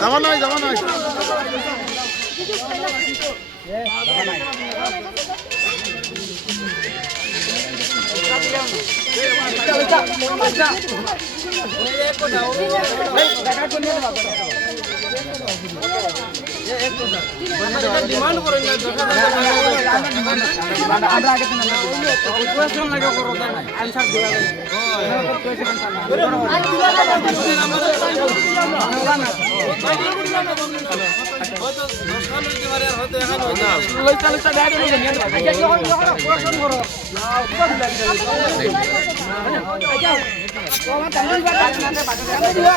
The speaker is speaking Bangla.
যাবা নয় যাবা নয় ডিমান্ড করেন না আমরা আগে কোয়েশ্চন লাগে করো না आंसर দেওয়া যায় হয়তো 10 খান হইতে পারে আর হয়তো 1 খান হইতে পারে লইতা লইতা গাড়ি নিয়ে নিয়ে আগে কি করো কোয়েশ্চন করো না উপর লাগে আচ্ছা ও মা তামিল বাটা না বাটা দিও মারিও না